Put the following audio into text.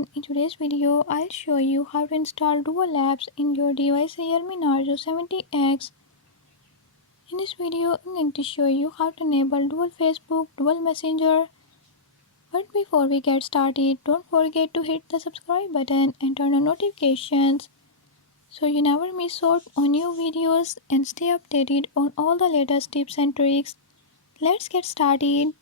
everyone, in today's video I'll show you how to install Dual Apps in your device Realme Narzo 70X. In this video I'm going to show you how to enable Dual Facebook, Dual Messenger. But before we get started, don't forget to hit the subscribe button and turn on notifications so you never miss out on new videos and stay updated on all the latest tips and tricks. Let's get started.